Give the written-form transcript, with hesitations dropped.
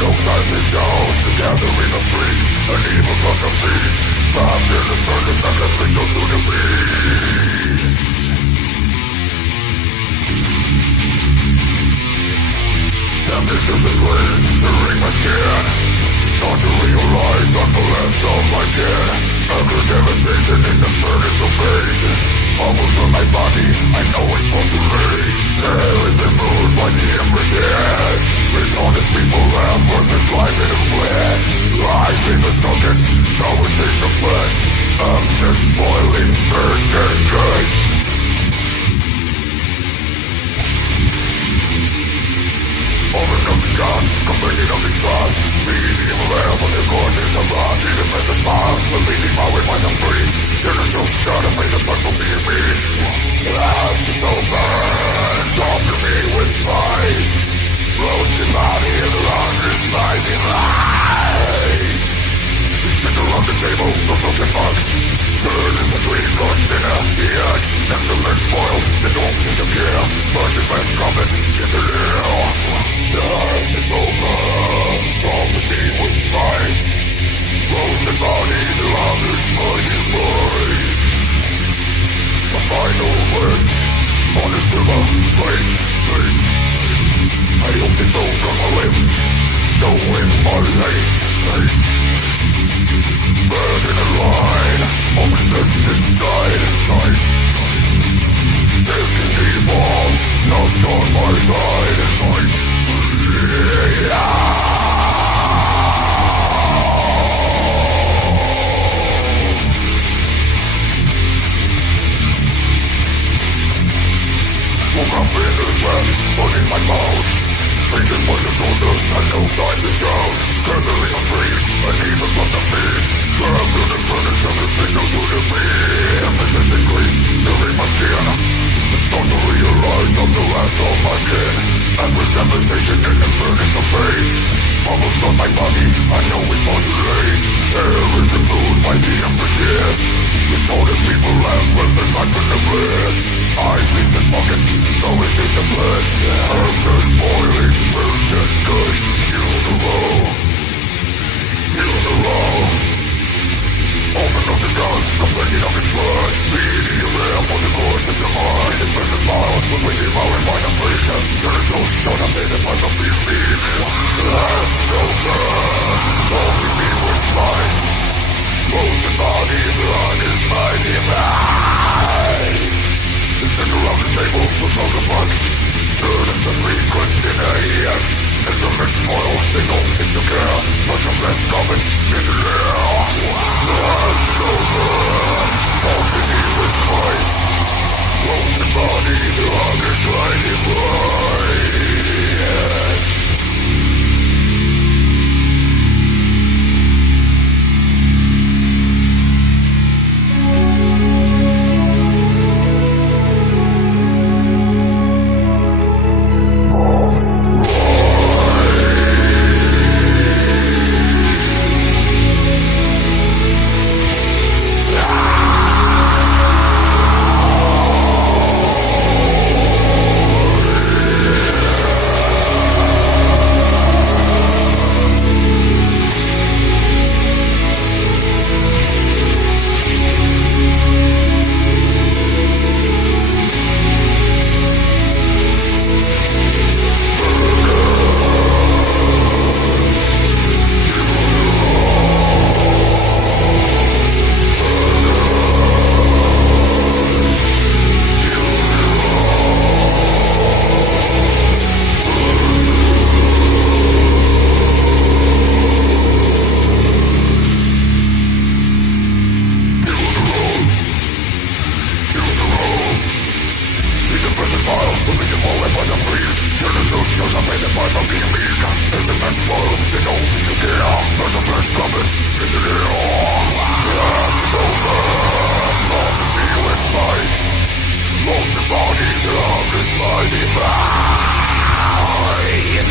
no time to shows. The gathering of freaks, an evil bunch of feast, trapped in the furnace, sacrificial to the beast. Temperatures increased, searing my skin. Start to realize I'm the last of my kin. Utter devastation in the furnace of fate. Bubbles on my body, I know it's far too late. Air is removed by the embers, yes. Retarded people laugh worth his life in a bliss. Eyes leave the sockets, sour taste of bliss. Lungs just boiling, burst and gush. Overload the gas, complaining of these flaws. Reading the evil air for their causes of loss. See the best to smile, but be devoured by them freaks. Genitals try to make the blood from being me. Life is open, topping me with spice. Roasted body and hunger smiting life. Sit around the table, no filter fucks. Third is the three-course dinner. EX, excellent spoiled, they don't seem to care. Mercy fast combat in the rear. The eyes is open, topping me with spice. Roasted body, the hunger smiting life. A final verse on the silver plate. I hope the choke on my limbs, showing my light. Bird in a line, of resistance side. Sick and deformed, not on my side. Woke up in the sweat, burning my mouth. Taken by the torture, and no time to shout. Gathering of freaks, an even bunch of feast. Trapped in the furnace, sacrificial to the beast. Temperatures increased, searing my skin. I start to realize I'm the last of my kin. And with devastation in the furnace of fate. Bubbles on my body, I know it's all too late. Air is removed by the embers, yes. Retarded people laugh with their life in the bliss. Eyes leave the sockets, so it takes the bliss. Herbs are spoiling, burst and gush. Feel the row. Overload the scars, complaining of its flush. Feeding the air for the course is a march. See the precious smile, when we devoured by the freaks. Genitals showed up in the parts of being weak. Glass is open, topping me with spice. Roasted body, blood is mighty life. The center of the table, the sound of flux. Turn us a three-course dinner, EX. Instrument spoil, they don't seem to care. Rush of flesh comments in the air. Glass is open, topping me with spice. Roasted body, the hunger shining bright. Yes. Lost the body, the love is mighty. Yes,